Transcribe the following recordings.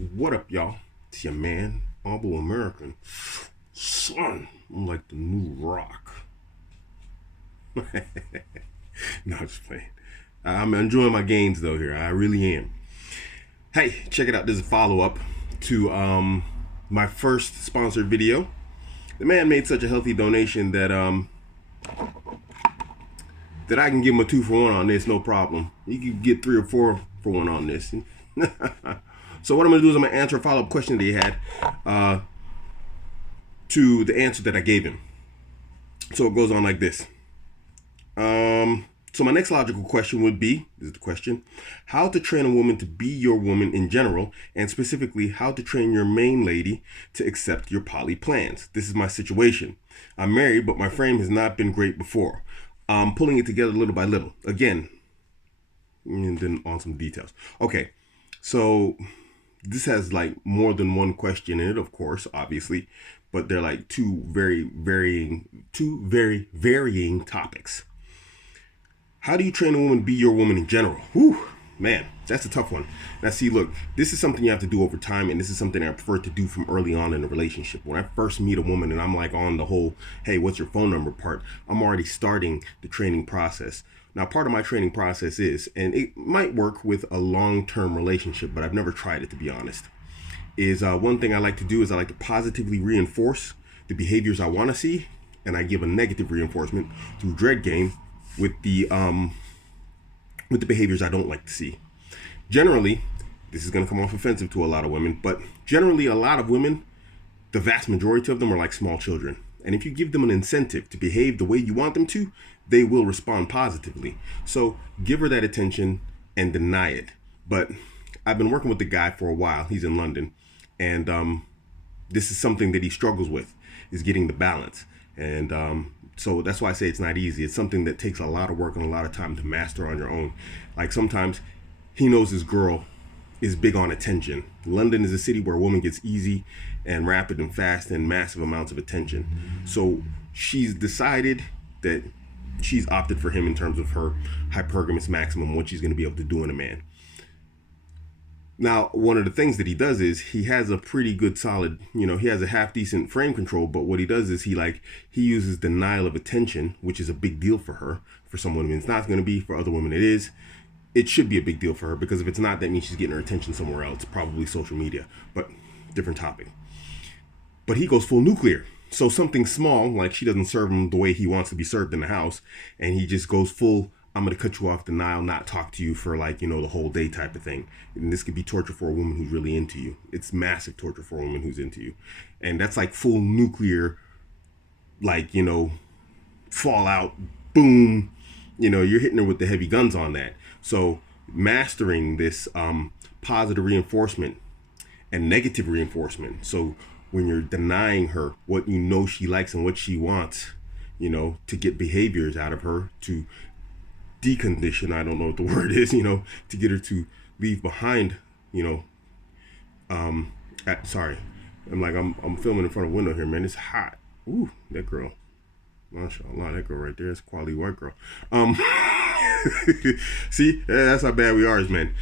What up, y'all? It's your man, Abuamerican. Son, I'm like the new rock. No, I'm just playing. I'm enjoying my gains though here. I really am. Hey, check it out. This is a follow-up to my first sponsored video. The man made such a healthy donation that I can give him a 2-for-1 on this, no problem. You can get 3 or 4-for-1 on this. So what I'm gonna do is I'm gonna answer a follow-up question that he had to the answer that I gave him. So it goes on like this. So my next logical question would be, this is the question, how to train a woman to be your woman in general, and specifically how to train your main lady to accept your poly plans. This is my situation. I'm married, but my frame has not been great before. I'm pulling it together little by little. Again, and then on some details. Okay, so this has like more than one question in it, of course, obviously, but they're like two very varying topics. How do you train a woman to be your woman in general? Whew, man, that's a tough one. Now, see, look, this is something you have to do over time, and this is something I prefer to do from early on in a relationship. When I first meet a woman and I'm like on the whole, hey, what's your phone number part, I'm already starting the training process. Now, part of my training process is, and it might work with a long-term relationship, but I've never tried it, to be honest, is one thing I like to do is I like to positively reinforce the behaviors I want to see, and I give a negative reinforcement through dread game with the behaviors I don't like to see. Generally, this is going to come off offensive to a lot of women, but generally a lot of women, the vast majority of them are like small children. And if you give them an incentive to behave the way you want them to, they will respond positively. So give her that attention and deny it. But I've been working with the guy for a while. He's in London. And this is something that he struggles with, is getting the balance. And so that's why I say it's not easy. It's something that takes a lot of work and a lot of time to master on your own. Like sometimes he knows his girl is big on attention. London is a city where a woman gets easy and rapid and fast and massive amounts of attention. So she's decided that she's opted for him in terms of her hypergamous maximum, what she's going to be able to do in a man. Now, one of the things that he does is he has a pretty good solid, he has a half decent frame control, but what he does is he uses denial of attention, which is a big deal for her. For some women, it's not going to be. For other women, it is. It should be a big deal for her, because if it's not, that means she's getting her attention somewhere else, probably social media, but different topic. But he goes full nuclear. So something small, like she doesn't serve him the way he wants to be served in the house, and he just goes full, I'm going to cut you off, denial, not talk to you for the whole day type of thing. And this could be torture for a woman who's really into you. It's massive torture for a woman who's into you. And that's like full nuclear, fallout, boom. You're hitting her with the heavy guns on that. So mastering this positive reinforcement and negative reinforcement. So when you're denying her what she likes and what she wants, to get behaviors out of her, to decondition, I don't know what the word is, to get her to leave behind, sorry. I'm filming in front of a window here, man. It's hot. Ooh, that girl. MashaAllah, that girl right there is a quality white girl. See, that's how bad we are as men.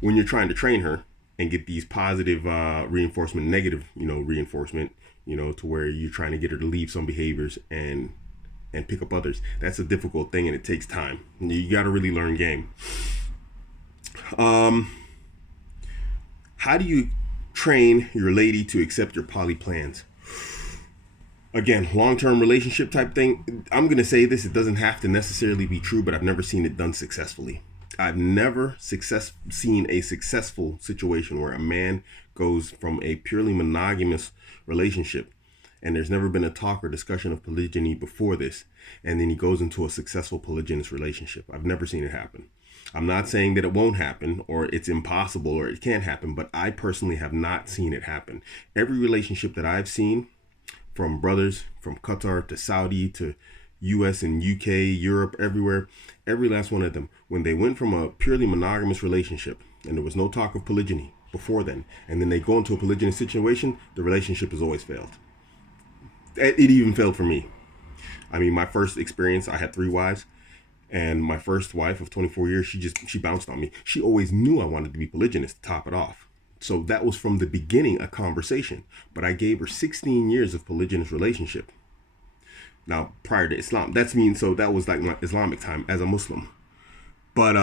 When you're trying to train her and get these positive reinforcement, negative, reinforcement, to where you're trying to get her to leave some behaviors and pick up others. That's a difficult thing, and it takes time. You got to really learn game. How do you train your lady to accept your poly plans? Again, long-term relationship type thing. I'm going to say this, it doesn't have to necessarily be true, but I've never seen it done successfully. I've never seen a successful situation where a man goes from a purely monogamous relationship, and there's never been a talk or discussion of polygyny before this, and then he goes into a successful polygynous relationship. I've never seen it happen. I'm not saying that it won't happen or it's impossible or it can't happen, but I personally have not seen it happen. Every relationship that I've seen, from brothers from Qatar to Saudi to US and UK, Europe, everywhere, every last one of them, when they went from a purely monogamous relationship and there was no talk of polygyny before then, and then they go into a polygynous situation, the relationship has always failed. It even failed for me. I mean, my first experience, I had 3 wives, and my first wife of 24 years, she bounced on me. She always knew I wanted to be polygynous to top it off. So that was from the beginning a conversation. But I gave her 16 years of polygynous relationship. Now, prior to Islam, that's mean. So that was like my Islamic time as a Muslim. But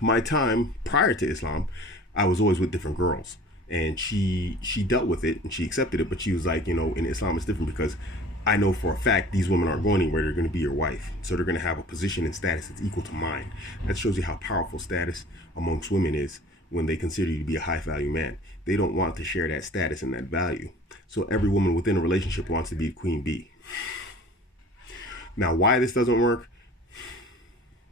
my time prior to Islam, I was always with different girls, and she dealt with it and she accepted it. But she was like, in Islam it's different because I know for a fact these women aren't going anywhere. They're going to be your wife, so they're going to have a position and status that's equal to mine. That shows you how powerful status amongst women is when they consider you to be a high value man. They don't want to share that status and that value. So every woman within a relationship wants to be a queen bee. Now, why this doesn't work,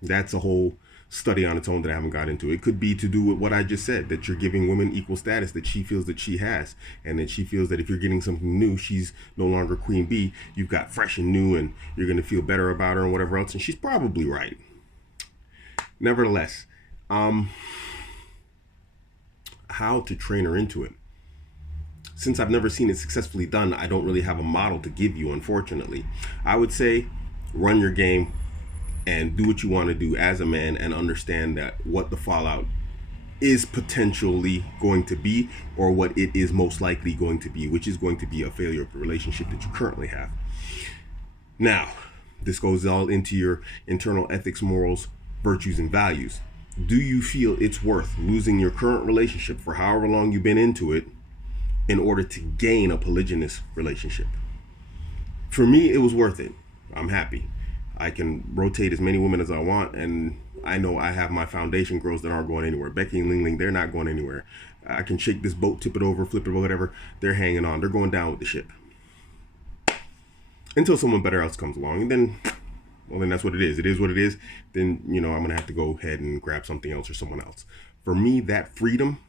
that's a whole study on its own that I haven't got into. It could be to do with what I just said, that you're giving women equal status that she feels that she has, and that she feels that if you're getting something new, she's no longer queen bee. You've got fresh and new, and you're going to feel better about her and whatever else, and she's probably right. Nevertheless, how to train her into it. Since I've never seen it successfully done, I don't really have a model to give you, unfortunately. I would say run your game and do what you want to do as a man, and understand that what the fallout is potentially going to be, or what it is most likely going to be, which is going to be a failure of the relationship that you currently have. Now, this goes all into your internal ethics, morals, virtues, and values. Do you feel it's worth losing your current relationship for however long you've been into it in order to gain a polygynous relationship? For me, it was worth it. I'm happy. I can rotate as many women as I want, and I know I have my foundation girls that aren't going anywhere. Becky and Ling Ling, they're not going anywhere. I can shake this boat, tip it over, flip it, whatever. They're hanging on. They're going down with the ship. Until someone better else comes along, and then that's what it is. It is what it is. Then, I'm going to have to go ahead and grab something else or someone else. For me, that freedom,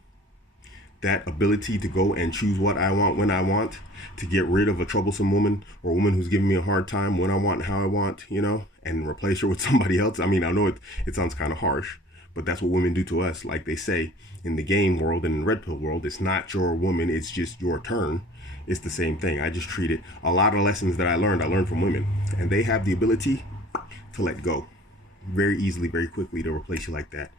that ability to go and choose what I want when I want, to get rid of a troublesome woman or a woman who's giving me a hard time when I want and how I want, and replace her with somebody else. I mean, I know it sounds kind of harsh, but that's what women do to us. Like they say in the game world and in the red pill world, it's not your woman, it's just your turn. It's the same thing. I just treat it. A lot of lessons that I learned from women, and they have the ability to let go very easily, very quickly, to replace you like that.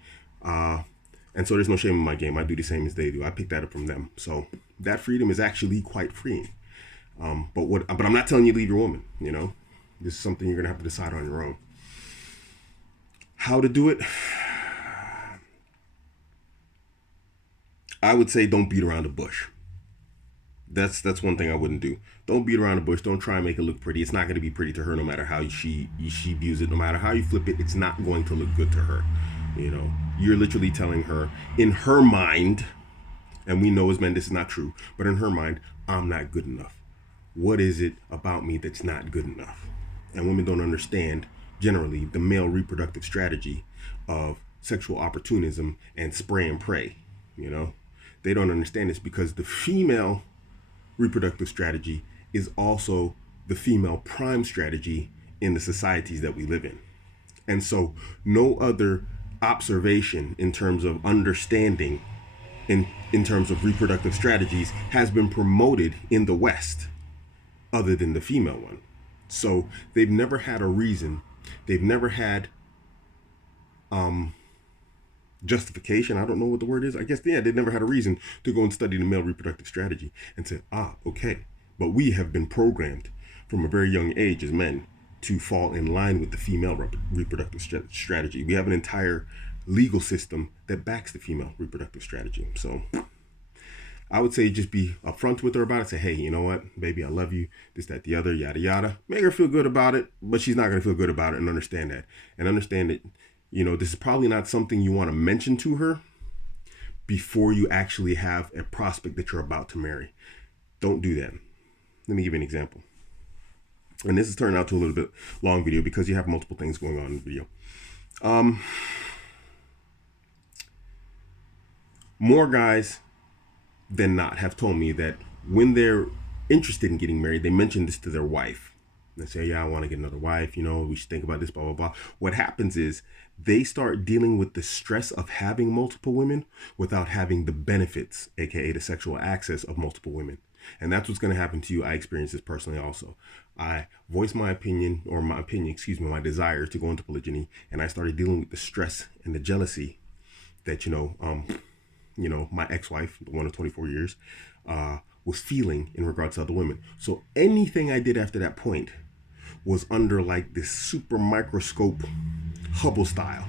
And so there's no shame in my game. I do the same as they do. I picked that up from them. So that freedom is actually quite freeing. But I'm not telling you to leave your woman. This is something you're gonna have to decide on your own. How to do it? I would say don't beat around the bush. That's one thing I wouldn't do. Don't beat around the bush. Don't try and make it look pretty. It's not going to be pretty to her, no matter how she views it. No matter how you flip it, it's not going to look good to her. You're literally telling her, in her mind, and we know as men this is not true, but in her mind, I'm not good enough. What is it about me that's not good enough? And women don't understand, generally, the male reproductive strategy of sexual opportunism and spray and pray. They don't understand this because the female reproductive strategy is also the female prime strategy in the societies that we live in. And so no other observation in terms of understanding in terms of reproductive strategies has been promoted in the West other than the female one. So they've never had a reason. They've never had justification. I don't know what the word is. I guess, they never had a reason to go and study the male reproductive strategy and say, okay. But we have been programmed from a very young age as men to fall in line with the female reproductive strategy. We have an entire legal system that backs the female reproductive strategy. So I would say just be upfront with her about it. Say, hey, you know what, baby, I love you, this, that, the other, yada, yada. Make her feel good about it, but she's not going to feel good about it, and understand that. And understand that, this is probably not something you want to mention to her before you actually have a prospect that you're about to marry. Don't do that. Let me give you an example. And this is turning out to a little bit long video because you have multiple things going on in the video. More guys than not have told me that when they're interested in getting married, they mention this to their wife. They say, yeah, I want to get another wife. We should think about this, blah, blah, blah. What happens is they start dealing with the stress of having multiple women without having the benefits, aka the sexual access of multiple women. And that's what's going to happen to you. I experienced this personally also. I voiced my desire to go into polygyny, and I started dealing with the stress and the jealousy that, my ex-wife, the one of 24 years, was feeling in regards to other women. So anything I did after that point was under like this super microscope Hubble style.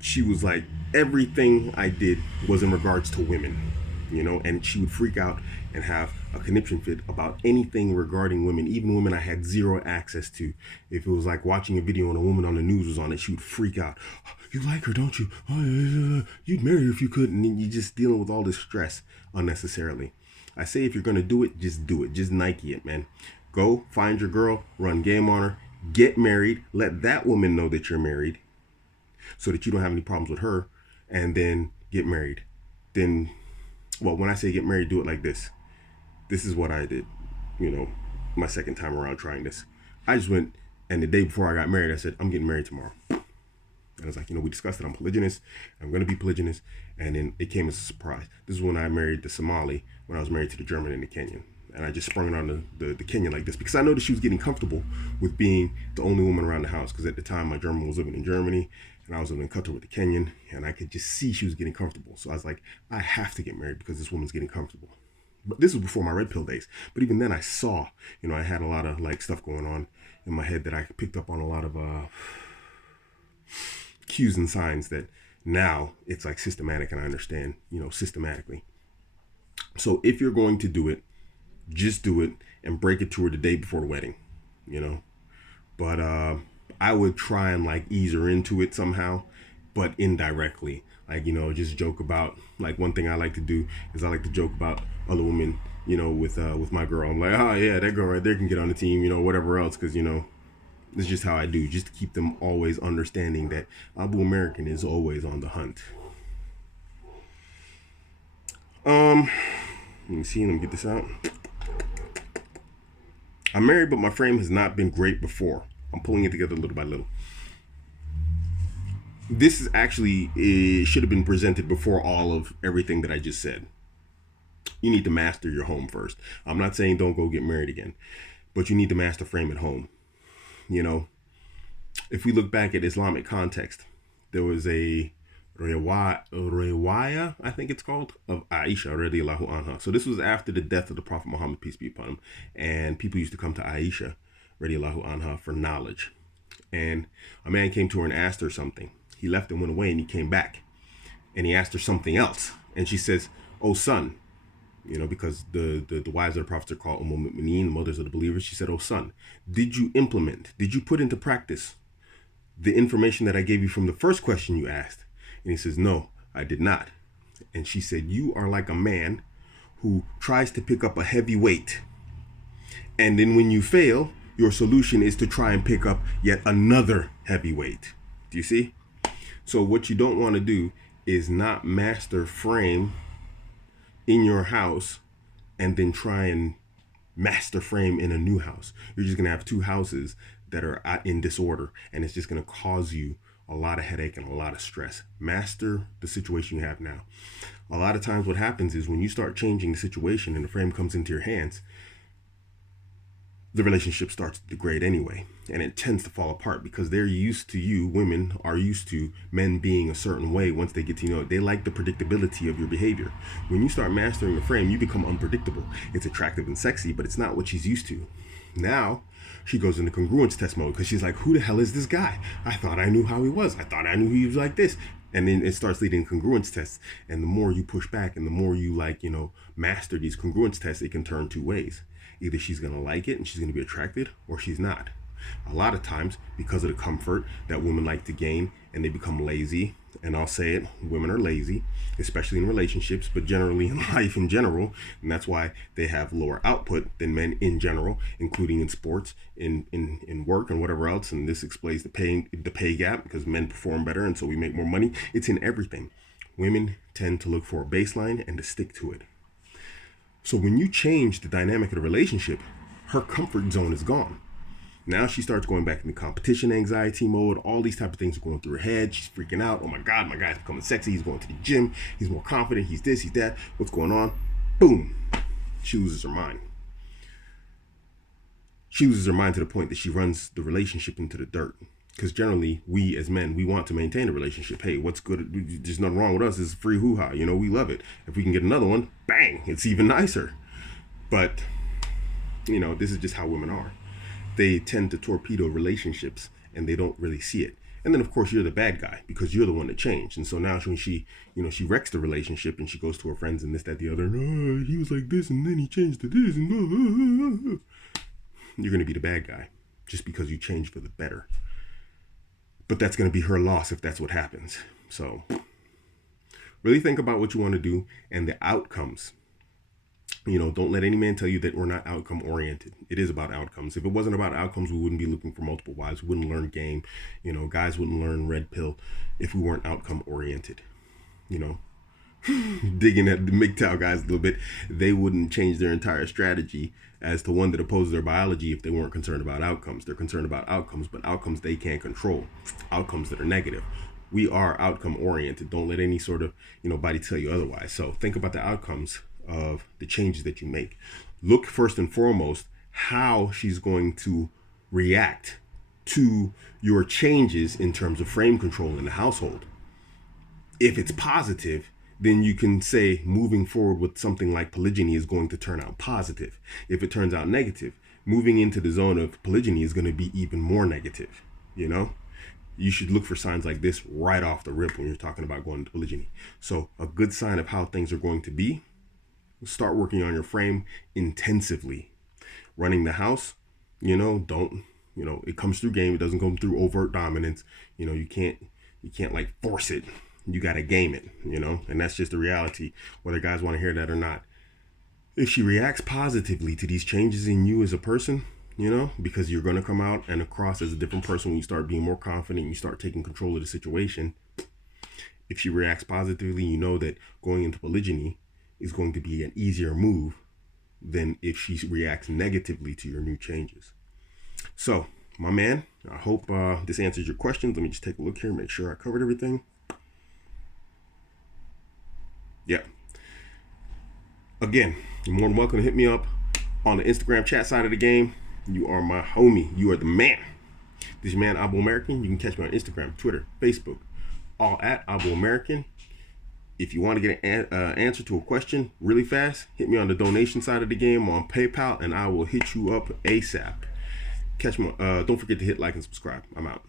She was like, everything I did was in regards to women, and she would freak out and have a conniption fit about anything regarding women, even women I had zero access to. If it was like watching a video and a woman on the news was on it, she would freak out. You like her, don't you? You'd marry her if you could. And then you're just dealing with all this stress unnecessarily. I say if you're going to do it, just do it. Just Nike it, man. Go find your girl, run game on her, get married, let that woman know that you're married so that you don't have any problems with her, and then get married. Then, well, when I say get married, do it like this. This is what I did, my second time around trying this. I just went, and the day before I got married, I said, I'm getting married tomorrow. And I was like, we discussed it. I'm polygynous. I'm going to be polygynous. And then it came as a surprise. This is when I married the Somali, when I was married to the German and the Kenyan. And I just sprung it on the Kenyan like this because I noticed she was getting comfortable with being the only woman around the house. Because at the time, my German was living in Germany and I was living in Qatar with the Kenyan. And I could just see she was getting comfortable. So I was like, I have to get married because this woman's getting comfortable. But this was before my red pill days. But even then I saw, I had a lot of like stuff going on in my head that I picked up on a lot of cues and signs that now it's like systematic and I understand, systematically. So if you're going to do it, just do it and break it to her the day before the wedding, But I would try and like ease her into it somehow, but indirectly. Like, just joke about, like, one thing I like to do is I like to joke about other women, with my girl. I'm like, oh yeah, that girl right there can get on the team, whatever else, because, it's just how I do, just to keep them always understanding that Abuamerican is always on the hunt. Let me get this out. I'm married, but my frame has not been great before. I'm pulling it together little by little. This is actually, it should have been presented before all of everything that I just said. You need to master your home first. I'm not saying don't go get married again, but you need to master frame at home. If we look back at Islamic context, there was a riwayah, I think it's called, of Aisha radiallahu anha. So this was after the death of the Prophet Muhammad, peace be upon him, and people used to come to Aisha radiallahu anha for knowledge. And a man came to her and asked her something. He left and went away, and he came back, and he asked her something else. And she says, "Oh son," because the wives of the prophets are called Mu'mineen, mothers of the believers. She said, "Oh son, did you put into practice the information that I gave you from the first question you asked?" And he says, "No, I did not." And she said, "You are like a man who tries to pick up a heavy weight. And then when you fail, your solution is to try and pick up yet another heavy weight." Do you see? So what you don't want to do is not master frame in your house and then try and master frame in a new house. You're just going to have two houses that are in disorder, and it's just going to cause you a lot of headache and a lot of stress. Master the situation you have now. A lot of times what happens is when you start changing the situation and the frame comes into your hands, the relationship starts to degrade anyway, and it tends to fall apart because they're used to you. Women are used to men being a certain way. Once they get to know it, they like the predictability of your behavior. When you start mastering the frame, you become unpredictable. It's attractive and sexy, but it's not what she's used to. Now she goes into congruence test mode because she's like, who the hell is this guy? I thought I knew how he was. I thought I knew he was like this. And then it starts leading congruence tests. And the more you push back and the more you master these congruence tests, it can turn two ways. Either she's going to like it and she's going to be attracted, or she's not. A lot of times, because of the comfort that women like to gain, and they become lazy, and I'll say it, women are lazy, especially in relationships, but generally in life in general, and that's why they have lower output than men in general, including in sports, in work, and whatever else, and this explains the pay gap, because men perform better, and so we make more money. It's in everything. Women tend to look for a baseline and to stick to it. So when you change the dynamic of the relationship, her comfort zone is gone. Now she starts going back into competition anxiety mode. All these type of things are going through her head. She's freaking out. Oh my God, my guy's becoming sexy. He's going to the gym. He's more confident. He's this, he's that. What's going on? Boom. She loses her mind. She loses her mind to the point that she runs the relationship into the dirt. because generally we as men, we want to maintain a relationship. Hey, what's good? There's nothing wrong with us. It's free hoo-ha. You know, we love it. If we can get another one, bang, it's even nicer. But, you know, this is just how women are. They tend to torpedo relationships and they don't really see it. And then, of course, you're the bad guy because you're the one that changed. And so now when she, you know, she wrecks the relationship and she goes to her friends and this, that, the other. And, he was like this and then he changed to this. And you're going to be the bad guy just because you changed for the better. But that's going to be her loss if that's what happens. So really think about what you want to do and the outcomes. You know, don't let any man tell you that we're not outcome oriented. It is about outcomes. If it wasn't about outcomes, we wouldn't be looking for multiple wives. We wouldn't learn game. You know, guys wouldn't learn red pill if we weren't outcome oriented. You know, digging at the MGTOW guys a little bit, they wouldn't change their entire strategy as to one that opposes their biology if they weren't concerned about outcomes. They're concerned about outcomes, but outcomes they can't control. Outcomes that are negative. We are outcome oriented. Don't let any sort of, you know, body tell you otherwise. So think about the outcomes of the changes that you make. Look first and foremost how she's going to react to your changes in terms of frame control in the household. If it's positive, then you can say moving forward with something like polygyny is going to turn out positive. If it turns out negative, moving into the zone of polygyny is going to be even more negative. You know, you should look for signs like this right off the rip when you're talking about going into polygyny. So a good sign of how things are going to be: start working on your frame intensively. Running the house, you know, it comes through game. It doesn't come through overt dominance. You know, you can't like force it. You got to game it, you know, and that's just the reality, whether guys want to hear that or not. If she reacts positively to these changes in you as a person, you know, because you're going to come out and across as a different person when you start being more confident, you start taking control of the situation. If she reacts positively, you know that going into polygyny is going to be an easier move than if she reacts negatively to your new changes. So, my man, I hope this answers your questions. Let me just take a look here, make sure I covered everything. Yeah. Again, you're more than welcome to hit me up on the Instagram chat side of the game. You are my homie. You are the man. This is your man, Abuamerican. You can catch me on Instagram, Twitter, Facebook, all at Abuamerican. If you want to get an answer to a question really fast, hit me on the donation side of the game on PayPal, and I will hit you up ASAP. Catch me. Don't forget to hit like and subscribe. I'm out.